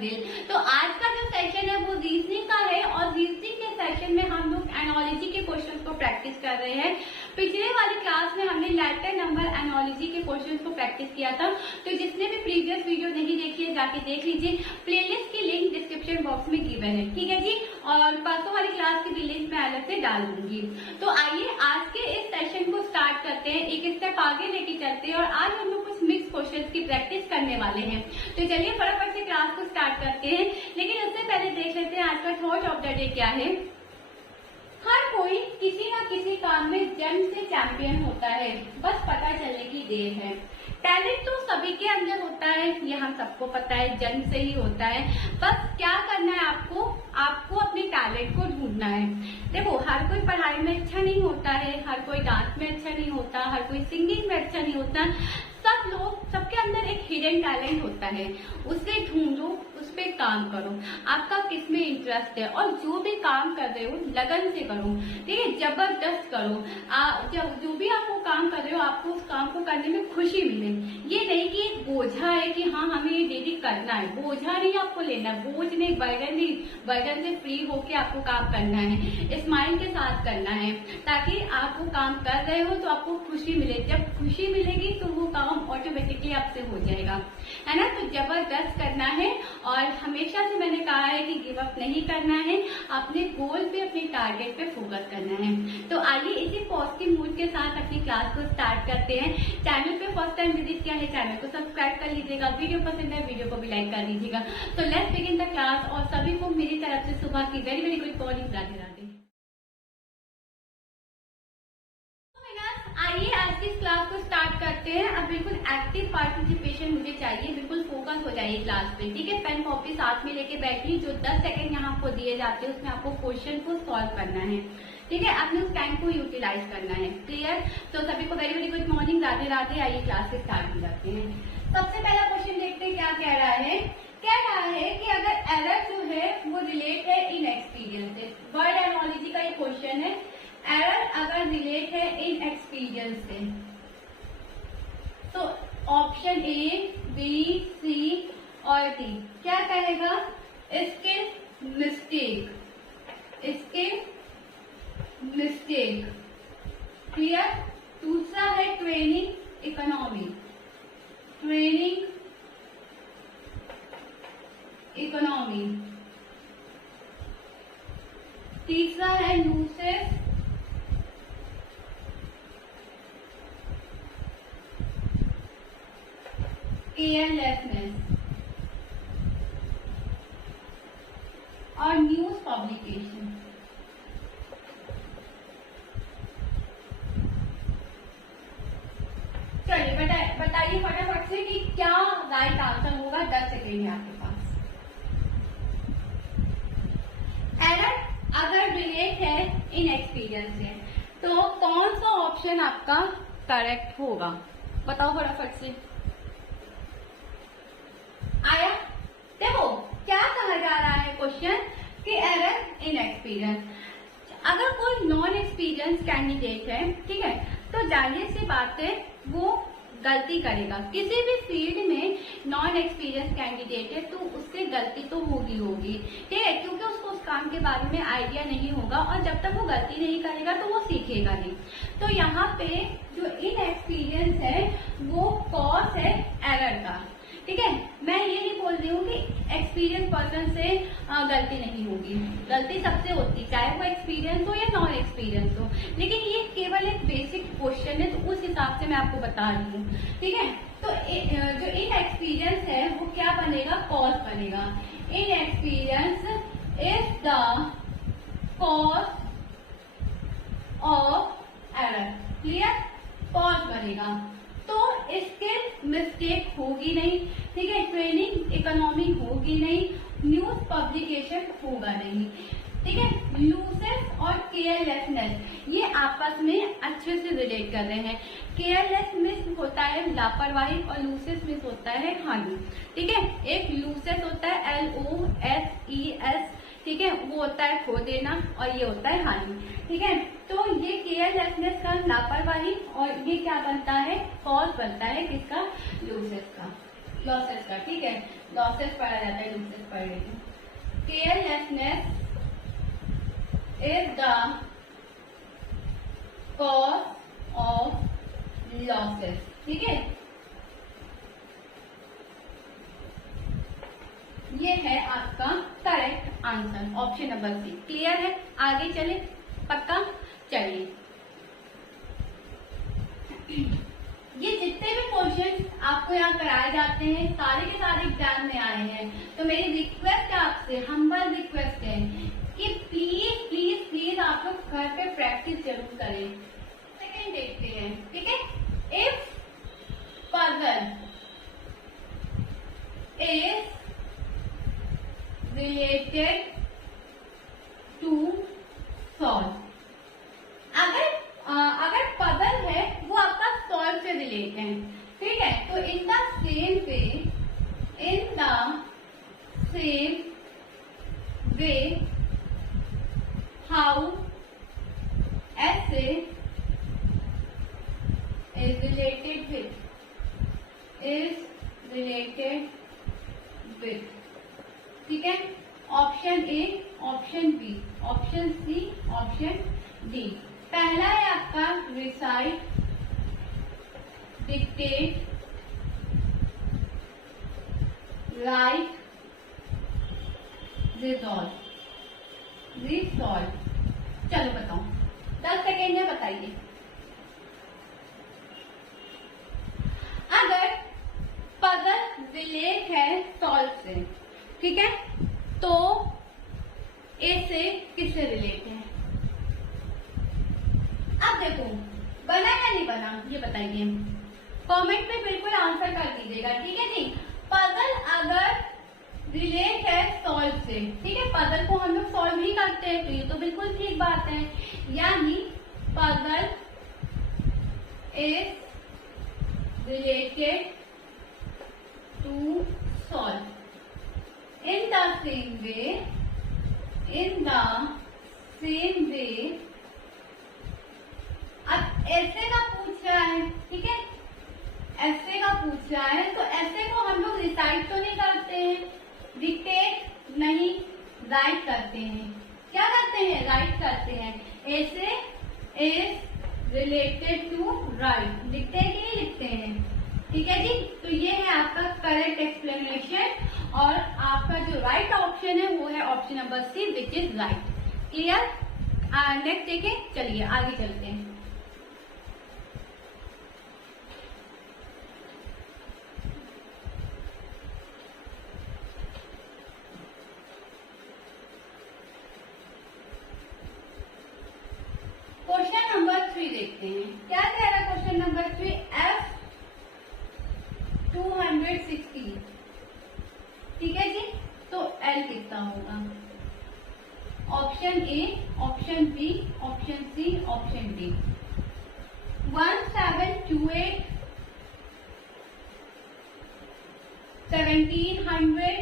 Drill. तो आज का जो सेशन है वो रीजनिंग का है और रीजनिंग के सेशन में हम लोग एनालॉजी के क्वेश्चन को प्रैक्टिस कर रहे हैं। पिछले वाली क्लास में हमने लेटर नंबर एनालॉजी के क्वेश्चन को प्रैक्टिस किया था, तो जिसने भी प्रीवियस वीडियो नहीं देखी है जाके देख लीजिए। प्लेलिस्ट की लिंक डिस्क्रिप्शन बॉक्स में गिवन है, ठीक है जी। और परसों वाली क्लास की भी लिंक मैं अलग से डाल दूंगी। तो आइए आज के इस सेशन को स्टार्ट करते हैं, एक स्टेप आगे लेके चलते हैं और आज हम लोग कुछ मिक्स क्वेश्चंस की प्रैक्टिस करने वाले हैं। तो चलिए फटाफट से क्लास को स्टार्ट करते हैं, लेकिन उससे पहले देख लेते हैं आज का थॉट ऑफ द डे क्या है। हर कोई किसी न किसी काम में जन्म से चैंपियन होता है, बस पता चलने की देर है। टैलेंट तो सभी के अंदर होता है, ये हम सबको पता है, जन्म से ही होता है। बस क्या करना है आपको अपने टैलेंट को ढूंढना है। देखो, हर कोई पढ़ाई में अच्छा नहीं होता है, हर कोई डांस में अच्छा नहीं होता, हर कोई सिंगिंग में अच्छा नहीं होता। सबके अंदर एक हिडन टैलेंट होता है, उसे ढूंढो, उस पर काम करो। आपका किस में इंटरेस्ट है और जो भी काम कर रहे हो लगन से करो, ठीक है, जबरदस्त करो। जो भी आपको काम कर रहे हो आपको उस काम को करने में खुशी मिले। ये नहीं कि एक बोझा है कि हाँ हमें ये डेली करना है, बोझा नहीं आपको लेना, बोझ नहीं, बर्डन से फ्री होके आपको काम करना है, स्माइल के साथ करना है, ताकि आप वो काम कर रहे हो तो आपको खुशी मिले। जब खुशी मिलेगी तो वो काम ऑटोमेटिकली आपसे हो जाएगा, है ना। तो जबरदस्त करना है और हमेशा से मैंने कहा है कि गिव अप नहीं करना है, अपने गोल पे, अपने टारगेट पे फोकस करना है। तो आइए इसी पॉजिटिव मूड के साथ अपनी क्लास को स्टार्ट करते हैं। चैनल पे फर्स्ट टाइम विजिट किया है, चैनल को सब्सक्राइब कर लीजिएगा, वीडियो पसंद है वीडियो को भी लाइक कर लीजिएगा। तो लेट्स बिगिन द क्लास और सभी को मेरी तरफ से सुबह की very very good morning, Radhe Radhe. आइए आज की क्लास को स्टार्ट करते हैं। अब बिल्कुल एक्टिव पार्टिसिपेशन मुझे चाहिए, बिल्कुल फोकस हो जाइए क्लास पे, ठीक है। पेन कॉपी साथ में लेके बैठिए। जो 10 सेकंड यहाँ आपको दिए जाते हैं उसमें आपको क्वेश्चन को सॉल्व करना है, ठीक है। आपने उस टाइम को यूटिलाइज करना है, क्लियर। तो सभी को very very good morning, Radhe Radhe. आइए क्लास के स्टार्ट हो जाते हैं। सबसे पहला क्वेश्चन देखते हैं क्या कह रहा है। कह रहा है कि अगर एरर जो है वो रिलेट है इन एक्सपीरियंस से। वर्ड एनालॉजी का ये क्वेश्चन है। एरर अगर रिलेट है इन एक्सपीरियंस से तो ऑप्शन ए, बी, सी और डी क्या कहेगा? Skill mistake, clear. दूसरा है ट्रेनिंग इकोनॉमी, तीसरा है यूसेज केयरलेसनेस और न्यूज पब्लिकेशन। चलिए बताइए फटाफट से कि क्या राइट आंसर होगा। 10 सेकेंड है आपके पास। एरर अगर रिलेट है इन एक्सपीरियंस से तो कौन सा ऑप्शन आपका करेक्ट होगा? बताओ फटाफट से। आया? देखो क्या कहा जा रहा है क्वेश्चन कि एरर इन एक्सपीरियंस। अगर कोई नॉन एक्सपीरियंस कैंडिडेट है, ठीक है, तो जाहिर सी बात है वो गलती करेगा। किसी भी फील्ड में नॉन एक्सपीरियंस कैंडिडेट है तो उससे गलती तो होगी, ठीक है, क्योंकि उसको उस काम के बारे में आइडिया नहीं होगा और जब तक वो गलती नहीं करेगा तो वो सीखेगा नहीं। तो यहाँ पे जो इन एक्सपीरियंस है वो कॉज है एरर का, ठीक है। मैं ये नहीं बोल रही हूँ कि एक्सपीरियंस पर्सन से गलती नहीं होगी, गलती सबसे होती, चाहे वो एक्सपीरियंस हो या नॉन एक्सपीरियंस हो, लेकिन ये केवल एक बेसिक क्वेश्चन है तो उस हिसाब से मैं आपको बता रही हूँ, ठीक है। तो जो इन एक्सपीरियंस है वो क्या बनेगा? कॉज बनेगा। In experience is the cause of error, clear, cause बनेगा। तो स्किल मिस्टेक होगी नहीं, ठीक है, ट्रेनिंग इकोनॉमी होगी नहीं, न्यूज पब्लिकेशन होगा नहीं, ठीक है। यूसेज और केयरलेसनेस ये आपस में अच्छे से रिलेट कर रहे हैं। केयरलेसनेस होता है लापरवाही और लूसेस मिस होता है हानि, ठीक है। एक लूसेस होता है LOSES, ठीक है, वो होता है खो देना और ये होता है हानि, ठीक है। तो ये केयरलेसनेस का लापरवाही और ये क्या बनता है? कॉज बनता है किसका? लूसेस का, लॉसेस का, ठीक है, लॉसेस पढ़ा जाता है, लॉसेस पढ़ रही हूँ। Carelessness is the cause of losses, ठीक है, ये है आपका correct answer, option number C. Clear है? आगे चले, पक्का? चलिए, ये जितने भी क्वेश्चन आपको यहाँ कराए जाते हैं सारे के सारे एग्जाम में आए हैं, तो मेरी रिक्वेस्ट है आपसे, हम्बल रिक्वेस्ट है कि प्लीज प्लीज प्लीज आप लोग घर पे प्रैक्टिस जरूर करें। सेकेंड देखते हैं, ठीक है। If puzzle is related to solve, अगर पजल है वो आपका सॉल्व से रिलेट है, ठीक है, तो in the same way how ऐसे is related with, ठीक है, option A, option B, option C, option D. पहला है आपका रिसाइट, डिक्टेट, राइट, रिजॉल्व। चलो बताओ, 10 सेकेंड में बताइए। अगर पजल रिलेट है सॉल्व से, ठीक है, तो ए से किससे रिलेट है? अब देखो बना या नहीं बना ये बताइए, कमेंट में बिल्कुल आंसर कर दीजिएगा, ठीक है जी। पजल अगर रिलेट है सॉल्व से, ठीक है, पजल को हम लोग सॉल्व ही करते हैं, तो ये तो बिल्कुल ठीक बात है, यानी puzzle is related to solve in the same way अब ऐसे का पूछ रहा है, ठीक है, ऐसे का पूछ रहा है, तो ऐसे को हम लोग रिसाइट तो नहीं करते हैं, डिक्टेट नहीं, राइट करते हैं। क्या करते हैं? राइट करते हैं। ऐसे इज रिलेटेड टू राइट, लिखते हैं कि नहीं लिखते हैं, ठीक है जी। तो ये है आपका करेक्ट एक्सप्लेनेशन, और आपका जो राइट ऑप्शन है वो है option number C, which is right. Clear? Next देखें, चलिए आगे चलते हैं। क्वेश्चन नंबर 3 देखते हैं, क्या कह रहा है क्वेश्चन नंबर 3? F260, ठीक है जी, तो L कितना होगा? Option A, option B, option C, option D. 1728, 1700,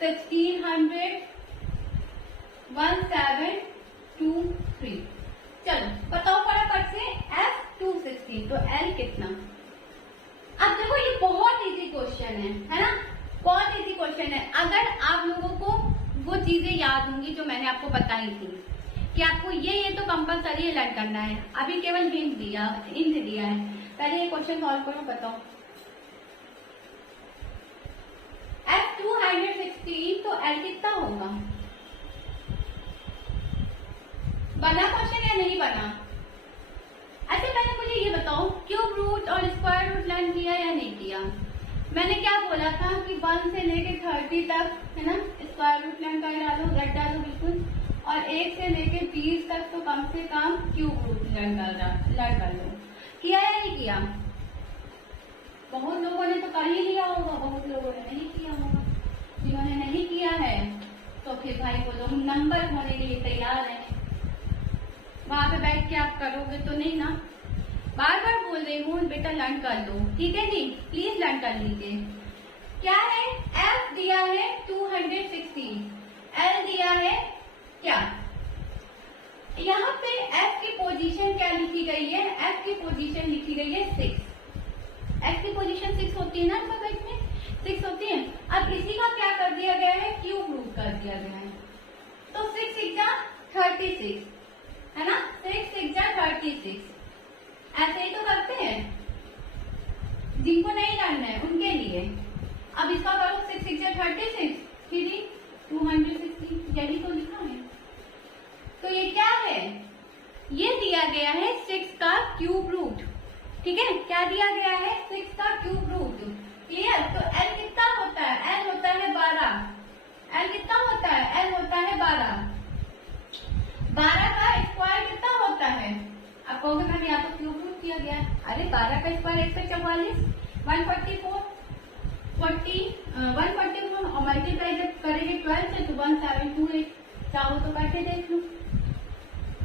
1600, 1723। चलो बताओ फटाफट से, F260 तो L कितना? अब देखो ये बहुत इजी क्वेश्चन है ना, बहुत इजी क्वेश्चन है। अगर आप लोगों को वो चीजें याद होंगी जो मैंने आपको बताई थी कि आपको ये तो कंपलसरी लर्न करना है, अभी केवल हिंट दिया है। पहले ये क्वेश्चन सॉल्व करो, बताओ। F216 तो L कितना होगा? बना क्वेश्चन या नहीं बना? अच्छा पहले मुझे ये बताओ, क्यूब रूट और स्क्वायर रूट लर्न किया या नहीं किया? मैंने क्या बोला था कि 1 से लेके 30 तक है ना, स्क्वायर रूट लर्न कर डालो, रट डालो बिल्कुल, और 1 से लेके 20 तक तो कम से कम क्यूब रूट लर्न कर लो। किया या नहीं किया? बहुत लोगों ने तो कर ही लिया होगा, बहुत लोगों ने नहीं किया होगा। जिन्होंने नहीं किया है तो फिर भाई बोलो हम नंबर होने के लिए तैयार हैं। वहां पे बैठ के आप करोगे तो नहीं ना, बार बार बोल रही हूँ बेटा लर्न कर लो, ठीक है जी, प्लीज लर्न कर लीजिए। क्या है? F दिया है 260, L दिया है क्या? यहाँ पे F की पोजीशन क्या लिखी गई है? F की पोजीशन लिखी गई है 6, एक्स की पोजीशन 6 होती है ना अल्फाबेट में, 6 होती है। अब इसी का क्या कर दिया गया है, क्यूब रूट कर दिया गया है। तो 6 6 36 है ना, 6 6 36। ऐसे ही तो करते हैं, जिनको नहीं करना है उनके लिए। अब इसका करो 6 6 36 3 260, यही तो लिखा है। तो ये क्या है, ये दिया गया है 6 का क्यूब रूट। ठीक है, क्या दिया गया है, 6 का क्यूब रूट। क्लियर। तो एल कितना होता है, एल होता है 12। एल कितना होता है, एल होता है 12। 12 का स्क्वायर कितना होता है, आप कहोगे मैम यहाँ तो क्यूब रूट किया गया। अरे 12 का स्क्वायर 144, 144 141 और मल्टीप्लाई जब करेंगे 12 से तो 1728। चाहो तो करके देख लो।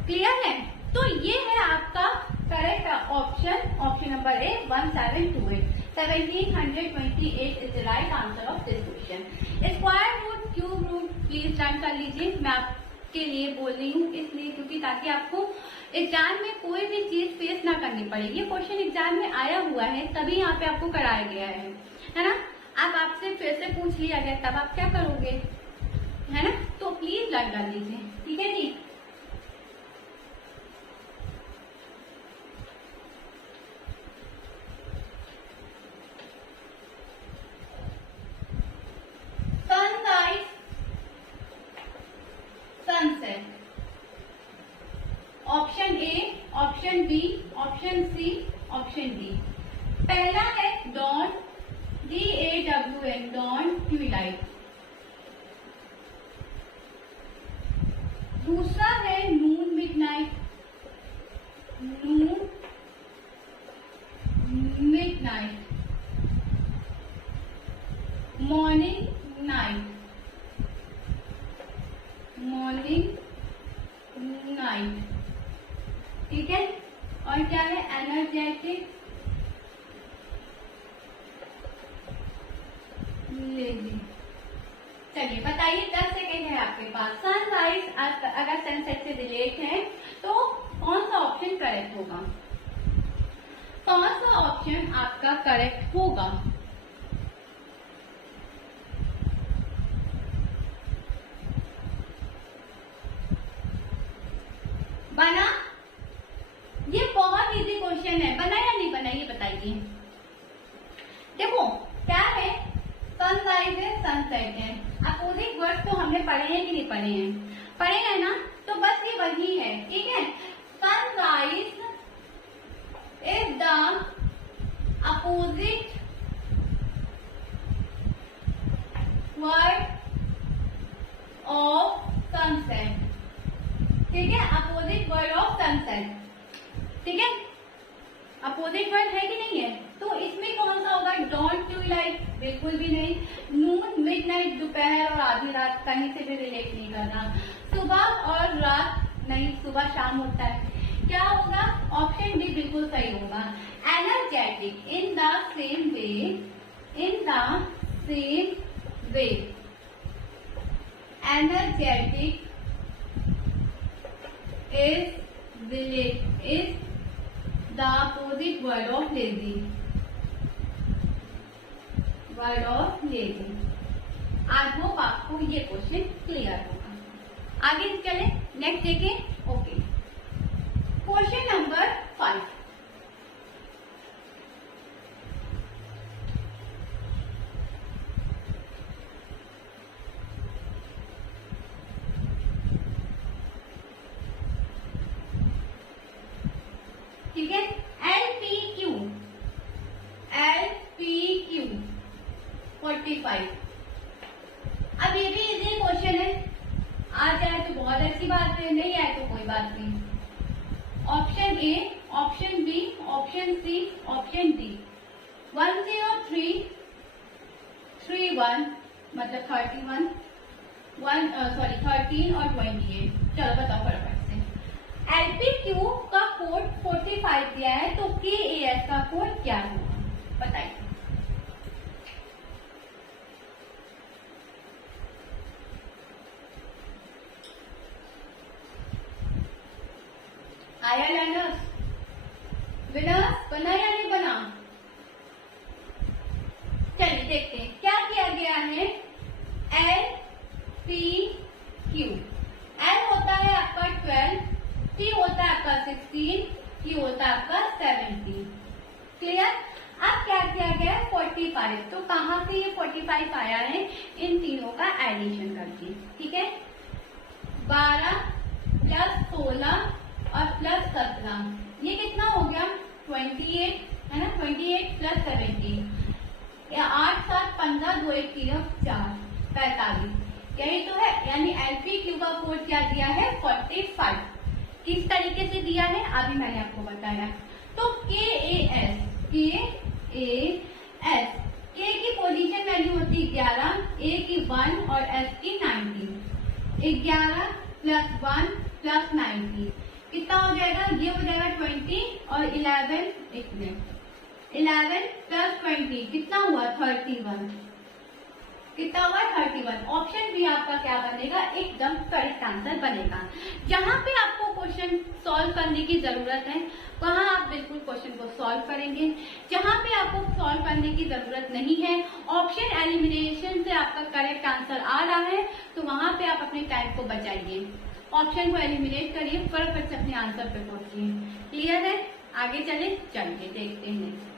क्लियर है। तो ये है आपका correct option, option number A 1728। 1728 is the right answer of this question. Square root, cube root please learn कर लीजिए। मैं आपके लिए बोल रही हूँ इसलिए क्योंकि ताकि आपको एग्जाम में कोई भी चीज फेस ना करनी पड़े। ये क्वेश्चन एग्जाम में आया हुआ है तभी यहाँ पे आपको कराया गया है ना। अब आपसे फिर से पूछ लिया गया तब आप क्या करोगे, है ना। तो प्लीज लर्न कर लीजिए, ठीक है जी। Sunrise, sunset, option A, option B, option C, option D. पहला है डॉन, DAWN, डॉन ट्विलाइट। दूसरा है noon midnight, noon midnight. Morning night, morning night. ठीक है। और क्या है, एनर्जेटिक, लेजी। चलिए बताइए 10 सेकेंड है आपके पास। सनराइज अगर सनसेट से रिलेट है तो कौन सा ऑप्शन करेक्ट होगा, कौन सा ऑप्शन आपका करेक्ट होगा। बना, ये बहुत इजी क्वेश्चन है, बना या नहीं बना ये बताइए। देखो क्या है, सनराइज है, सनसेट है, अपोजिट वर्ड तो हमने पढ़े हैं कि नहीं पढ़े हैं, पढ़े हैं ना। तो बस ये वही है, ठीक है। Sunrise is the opposite word of sunset. ठीक है, अपोजिट वर्ड ऑफ सनसेट। ठीक है, अपोजिट वर्ड है कि नहीं है। तो इसमें कौन सा होगा, डॉन ट्विलाइट, बिल्कुल भी नहीं। नून मिडनाइट, दोपहर और आधी रात, कहीं से भी रिलेट नहीं करना। सुबह और रात नहीं, सुबह शाम होता है। क्या होगा, ऑप्शन डी बिल्कुल सही होगा। Energetic, in the same way, in the same way. Energetic is the opposite word of lazy, word of lazy। आज होप आपको ये क्वेश्चन क्लियर होगा। आगे चले, नेक्स्ट देखें। Okay, question number 5। ठीक है, LPQ 45। अब ये भी इजी क्वेश्चन है, आ जाए तो बहुत अच्छी बात है, नहीं आए तो कोई बात नहीं। Option A, option B, option C, option D. 10331 मतलब 31, 13 और 28। चलो बताओ फटाफट से। LPQ का कोड 45 दिया है तो KAS का कोड क्या होगा, बताइए। आया लर्नर्स, विनर्स बना या नहीं बना, 16, ये होता है आपका 17। क्लियर। अब क्या किया गया है 45, तो कहाँ से ये 45 आया है, इन तीनों का एडिशन करके। ठीक है, 12 प्लस 16 और प्लस 17, ये कितना हो गया 28 है ना, 28 प्लस 17, 8 7 15, 2 1 3 4, 45, यही तो है। यानी LPQ का कोड क्या दिया है 45। किस तरीके से दिया है अभी मैंने आपको बताया। तो KAS, K की पोजीशन वैल्यू होती 11, A की 1 और S की 19। 11 प्लस 1 प्लस 19 कितना हो जाएगा, ये हो जाएगा 20 और 11 प्लस 20 कितना हुआ 31, कितना हुआ 31। ऑप्शन बी आपका क्या बनेगा, एकदम करेक्ट आंसर बनेगा। जहां पे आपको क्वेश्चन सॉल्व करने की जरूरत है वहां आप बिल्कुल क्वेश्चन को सॉल्व करेंगे। जहां पे आपको सॉल्व करने की जरूरत नहीं है, ऑप्शन एलिमिनेशन से आपका करेक्ट आंसर आ रहा है, तो वहां पे आप अपने टाइम को बचाइए, ऑप्शन को एलिमिनेट करिए, फटाफट से अपने आंसर पे पहुंचिए। क्लियर है, आगे चले, चलिए देखते हैं।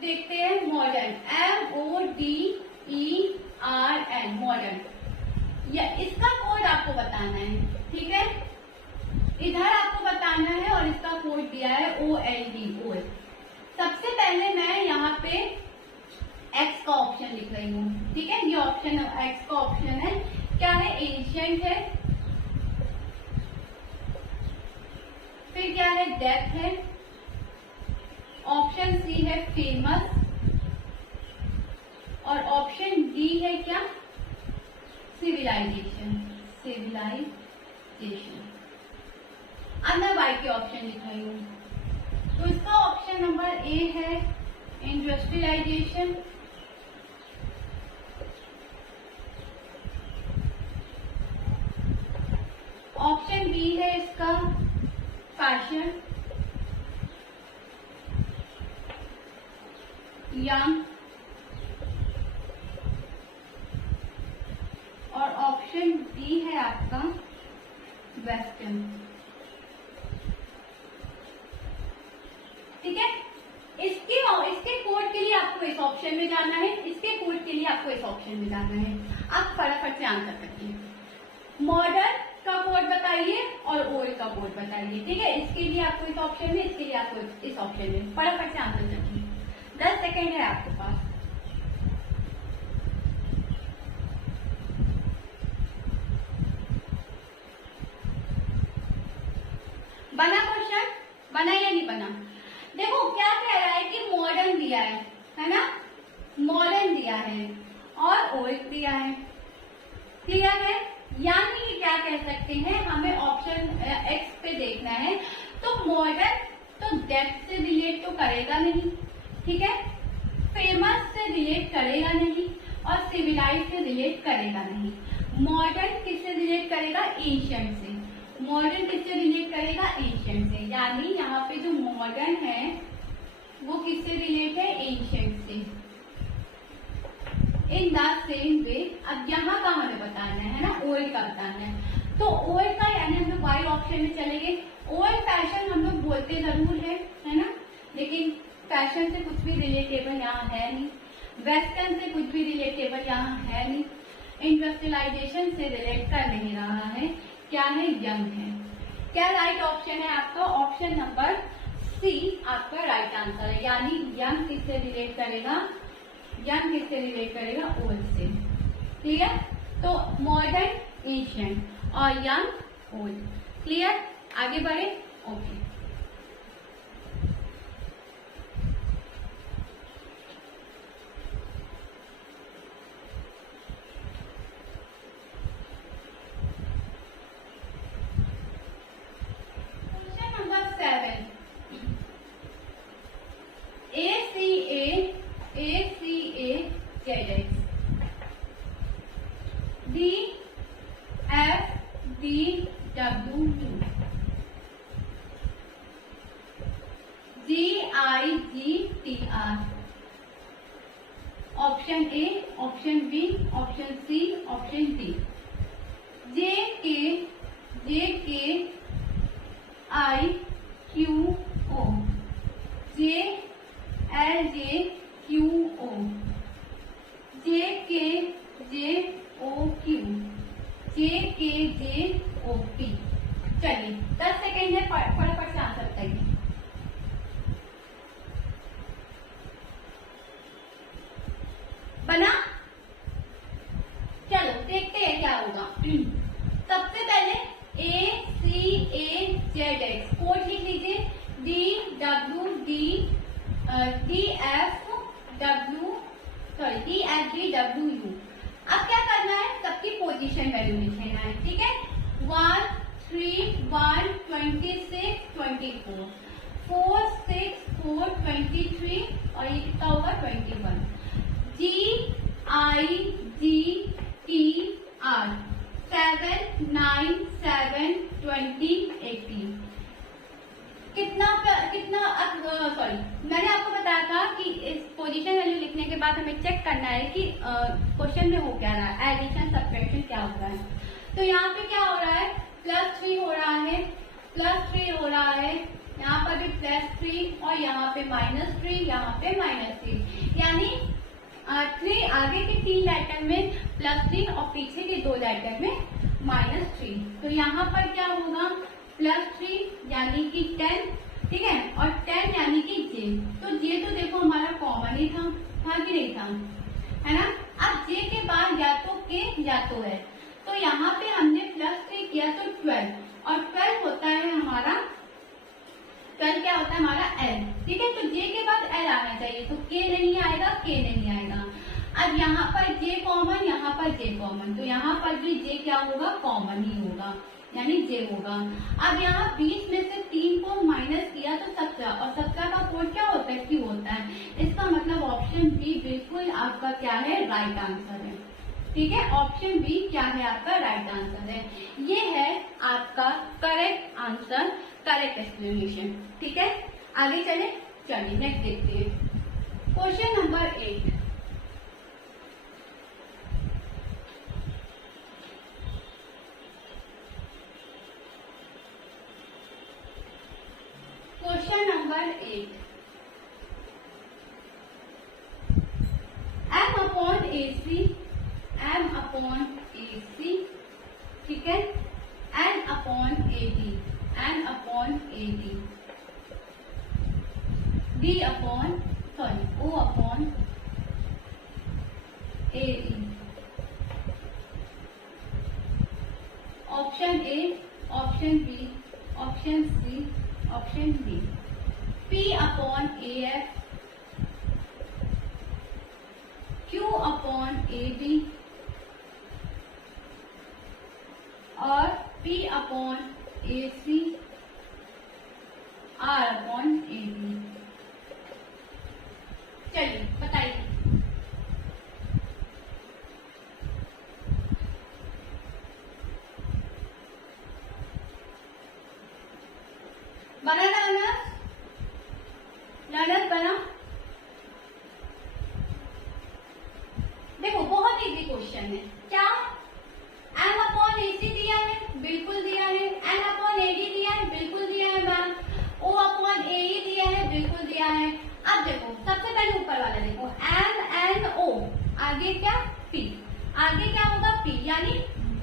देखते हैं मॉडर्न, MODERN, मॉडर्न। या इसका कोड आपको बताना है। ठीक है, इधर आपको बताना है और इसका कोड दिया है OLD। सबसे पहले मैं यहाँ पे X का ऑप्शन लिख रही हूँ। ठीक है, ये ऑप्शन X का ऑप्शन है, क्या है एंशिएंट है, फिर क्या है डेप्थ है, ऑप्शन सी है फेमस और ऑप्शन डी है क्या सिविलाइजेशन। अब मैं वाई के ऑप्शन लिख रही हूँ, तो इसका ऑप्शन नंबर ए है इंडस्ट्रियलाइजेशन, ऑप्शन बी है इसका फैशन, यंग, और ऑप्शन डी है आपका वेस्टर्न। ठीक है, इसके कोड के लिए आपको इस ऑप्शन में जाना है, इसके कोड के लिए आपको इस ऑप्शन में जाना है। आप फटाफट से आंसर करिए। मॉडर्न का कोड बताइए और ओल्ड का कोड बताइए। ठीक है, इसके लिए आपको इस ऑप्शन में, इसके लिए आपको इस ऑप्शन में, फटाफट से आंसर करिए। 10 सेकेंड है आपके पास। बना क्वेश्चन, बना या नहीं बना? देखो क्या कह रहा है कि मॉडर्न दिया है ना, मॉडर्न दिया है और ओल्ड दिया है। क्लियर है, यानी क्या कह सकते हैं, हमें ऑप्शन एक्स पे देखना है। तो मॉडर्न तो डेप्थ से रिलेट तो करेगा नहीं, ठीक है, फेमस से रिलेट करेगा नहीं और सिविलाइज से रिलेट करेगा नहीं। मॉडर्न किससे रिलेट करेगा, एशियंट से। मॉडर्न किससे रिलेट करेगा, एशियंट से। यानी यहाँ पे जो मॉडर्न है वो किससे रिलेट है, एशियंट से। इन द सेम वे अब यहाँ का हमें बताना है ना, ओल्ड का बताना है। तो ओल्ड का यानी हम लोग वाई ऑप्शन में चलेंगे। ओल्ड फैशन हम लोग बोलते जरूर है ना, लेकिन फैशन से कुछ भी रिलेटेबल यहाँ है नहीं, वेस्टर्न से कुछ भी रिलेटेबल यहाँ है नहीं, इंडस्ट्रियलाइजेशन से रिलेट कर नहीं रहा है, क्या है, यंग है। क्या राइट ऑप्शन है आपका, ऑप्शन नंबर सी आपका राइट आंसर है। यानी यंग किससे रिलेट करेगा, यंग किससे रिलेट करेगा, ओल्ड से। क्लियर, तो मॉडर्न एशियंट और यंग ओल्ड। क्लियर, आगे बढ़े, okay. Option A, option B, option C, option D. J K I Q O, J L J Q O, J K J O Q, J K J O P. चलिए 10 second में फटाफट से answer बताइए। बना? चलो देखते हैं क्या होगा। सबसे पहले ACAZX कोड लिख लीजिए, DFGWU। अब क्या करना है, सबकी पोजीशन वैल्यू लिखना है, ठीक है। 1 3 1 26 24, 4 6 4 23 और ये कितना होगा 21। GIGTR 7 9 7 20 80। कितना सॉरी, मैंने आपको बताया था कि इस पोजीशन वैल्यू लिखने के बाद हमें चेक करना है कि क्वेश्चन में हो क्या रहा है, एडिशन सब्ट्रैक्शन क्या हो रहा है। तो यहाँ पे क्या हो रहा है, +3 हो रहा है, +3 हो रहा है, यहाँ पर भी +3 और यहाँ पे -3, यहाँ पे -3, यानी 3 आगे के 3 लेटर में +3 और पीछे के 2 लेटर में -3। तो यहाँ पर क्या होगा, +3 यानी कि 10, ठीक है, और 10 यानी कि जे। तो जे तो देखो हमारा कॉमन ही था कि नहीं था, है ना। अब जे के बाद या तो के या तो है, तो यहाँ पे हमने +3 किया तो 12, और 12 होता है हमारा, 12 क्या होता है हमारा L, ठीक है। तो जे के बाद L आना चाहिए, तो के नहीं आएगा, के नहीं आएगा। अब यहाँ पर जे कॉमन, यहाँ पर जे कॉमन, तो यहाँ पर भी जे क्या होगा, कॉमन ही होगा, यानी जे होगा। अब यहाँ 20 में से 3 को माइनस किया तो 17, और 17 का कोड क्या होता है, क्यू होता है। इसका मतलब ऑप्शन बी बिल्कुल आपका क्या है, राइट आंसर है, ठीक है। ऑप्शन बी क्या है आपका, राइट आंसर है। ये है आपका करेक्ट आंसर, करेक्ट एक्सप्लेनेशन, ठीक है। आगे चले, चलिए नेक्स्ट देखते हैं। Question number 8। Question number 8, M upon AC, ठीक है, N upon AD, O upon AE। Option A, option B, option C, option D. P upon AF, Q upon AB और P upon AC, R upon AB। चलिए बताइए। बना learners बना। देखो बहुत easy question है, क्या M upon AC दिया है, बिल्कुल दिया है। N upon AD दिया है, बिल्कुल दिया है मैम। O upon AE दिया है, बिल्कुल दिया है। अब देखो सबसे पहले ऊपर वाला देखो, M N O, आगे क्या P, आगे क्या होगा P, यानी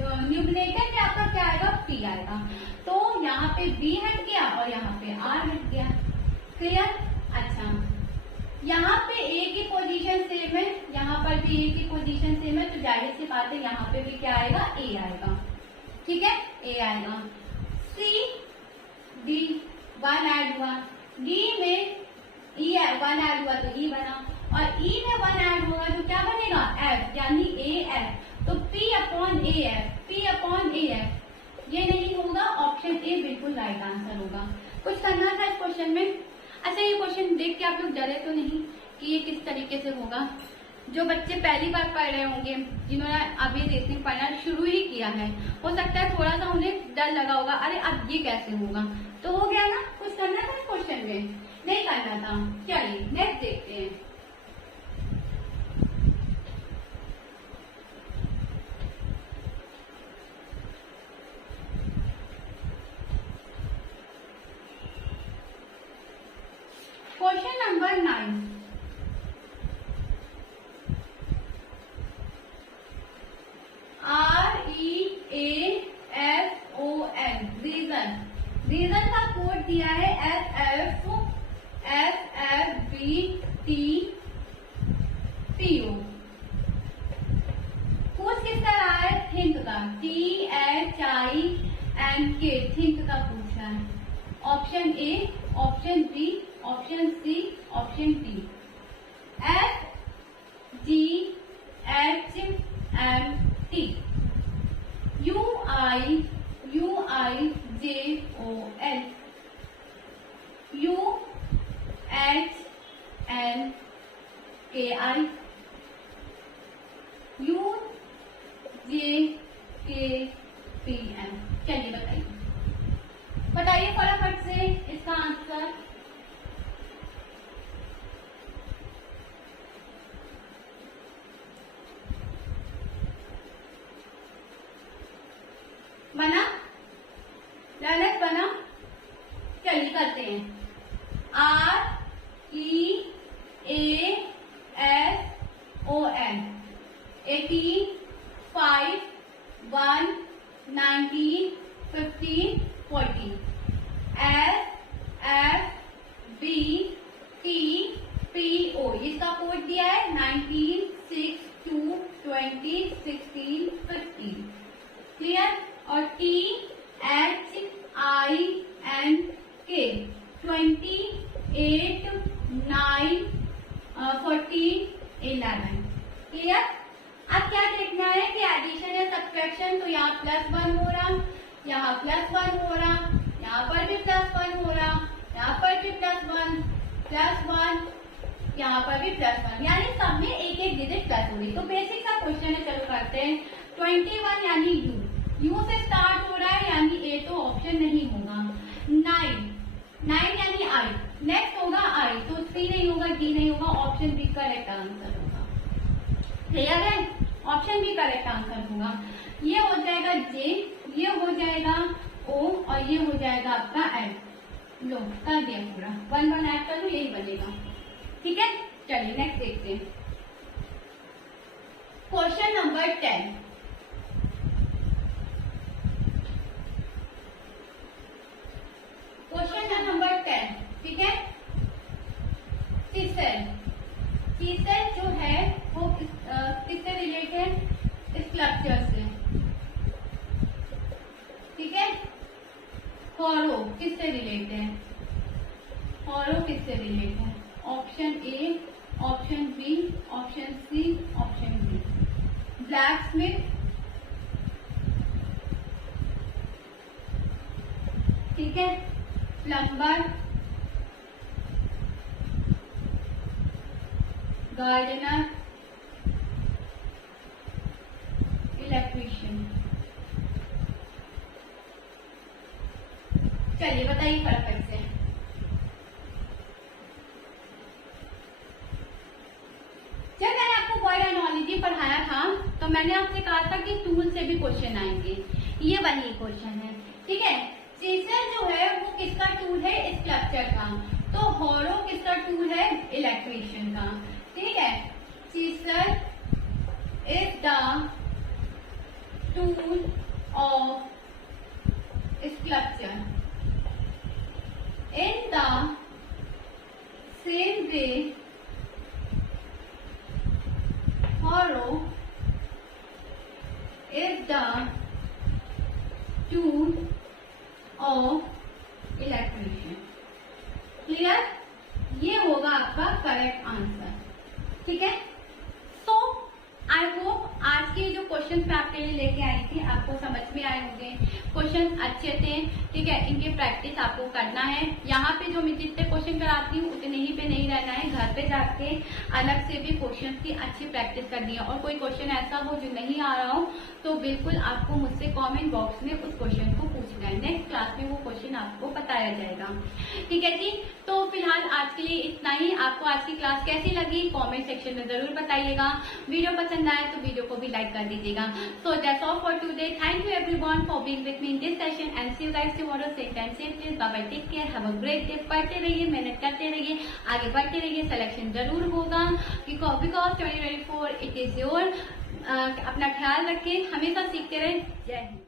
न्यूमरेटर में आपका क्या आएगा, P आएगा। तो यहाँ पे B हट गया और यहाँ पे R हट गया, क्लियर। अच्छा, यहाँ पे A की पोजीशन सेम है, यहाँ पर भी A की पोजीशन सेम है, तो जाहिर सी बात है यहाँ पे भी क्या आएगा, A आएगा, ठीक है, A आएगा। C D 1 ऐड हुआ, D में E 1 ऐड हुआ तो E बना, और E में 1 ऐड होगा तो क्या बनेगा, F, यानी AF। तो P upon AF, P upon AF ये नहीं होगा, ऑप्शन ए बिल्कुल राइट आंसर होगा। कुछ करना था इस क्वेश्चन में। अच्छा, ये क्वेश्चन देख के आप लोग डरे तो नहीं कि ये किस तरीके से होगा। जो बच्चे पहली बार पढ़ रहे होंगे, जिन्होंने अभी रीजनिंग पढ़ना शुरू ही किया है, हो सकता है थोड़ा सा उन्हें डर लगा होगा, अरे अब ये कैसे होगा। तो हो गया ना, कुछ करना था इस क्वेश्चन में, नहीं करना था। चलिए नेक्स्ट देखते हैं। TPO। पूछ किसका रहा है? थिंक का। THINK, थिंक का पूछ रहा है। Option A, option B, option C, option D. FGHMT, UIJOL, UHNKI, UJKPM। चलिए बताइए, बताइए फटाफट से इसका आंसर। बना? ललित बना? चलिए करते हैं। REASON, 18, 5, 1, 19, 15, 14। SFBTPO, इसका कोड दिया है 19, 6, 2, 20, 16, 15। क्लियर? और THINK 28, 9, 14, 11। क्लियर? अब क्या देखना है कि एडिशन या सब्ट्रैक्शन, तो यहाँ +1 हो रहा, यहाँ +1 हो रहा, यहाँ पर भी +1 हो रहा, यहाँ पर भी +1, यहाँ पर भी +1, यानी सब में एक एक डिजिट प्लस हो रही। तो बेसिक सा क्वेश्चन है, चलो करते हैं। 21 यानी U से स्टार्ट हो रहा है, यानी ए तो ऑप्शन नहीं होगा। 9 यानी I, नेक्स्ट होगा I, तो C नहीं होगा, D नहीं होगा, ऑप्शन बी करेक्ट आंसर होगा। क्लियर है? ऑप्शन बी करेक्ट आंसर होगा। ये हो जाएगा J, ये हो जाएगा O, और ये हो जाएगा आपका L। लो कर दिया पूरा, 1 1 ऐड कर लो, यही बनेगा। ठीक है, चलिए नेक्स्ट देखते हैं। Question number 10। क्वेश्चन नंबर 10, ठीक है। टीसेल जो है वो किससे रिलेटेड है? स्ट्रक्चर से। ठीक है। हॉरो किससे रिलेटेड है? हॉरो किससे रिलेटेड है? Option A, option B, option C, option D. Blacksmith, ठीक है, प्लम्बर, गार्डनर, इलेक्ट्रीशियन। चलिए बताइए फटाफट से। जब मैंने आपको वर्ड एनालॉजी पढ़ाया था तो मैंने आपसे कहा था कि टूल से भी क्वेश्चन आएंगे। ये वाली क्वेश्चन है, ठीक है। सीजर जो है वो किसका टूल है? स्ट्रक्चर का। तो हॉरो किसका टूल है? इलेक्ट्रीशियन का। ठीक है। Scissor is the tool of structure in the same way harrow is the tool of electrician। Clear? ये होगा आपका करेक्ट आंसर। ठीक है। सो आई होप आज के जो क्वेश्चन मैं आपके लिए लेके आई थी आपको समझ में आए होंगे। क्वेश्चन अच्छे थे, ठीक है। इनकी प्रैक्टिस आपको करना है। यहाँ पे जो मैं जितने क्वेश्चन कराती हूँ उतने ही पे नहीं रहना है, घर पे जाके अलग से भी क्वेश्चन की अच्छी प्रैक्टिस करनी है। और कोई क्वेश्चन ऐसा हो जो नहीं आ रहा हो तो बिल्कुल आपको मुझसे कमेंट बॉक्स में उस क्वेश्चन को पूछना है। नेक्स्ट क्लास में वो क्वेश्चन आपको बताया जाएगा। ठीक है जी। तो फिलहाल आज के लिए इतना ही। आपको आज की क्लास कैसी लगी कॉमेंट सेक्शन में जरूर बताइएगा। वीडियो पसंद आए तो वीडियो को भी लाइक कर दीजिएगा। So that's all for today. Thank you everyone for being with me in this session and see you guys tomorrow. Same time same place. Bye bye, take care, have a great day. पढ़ते रहिए, मेहनत करते रहिए, आगे बढ़ते रहिए। Selection जरूर होगा बिकॉज 2024 इट इज योर। अपना ख्याल रखें, हमेशा सीखते रहें। जय हिंद।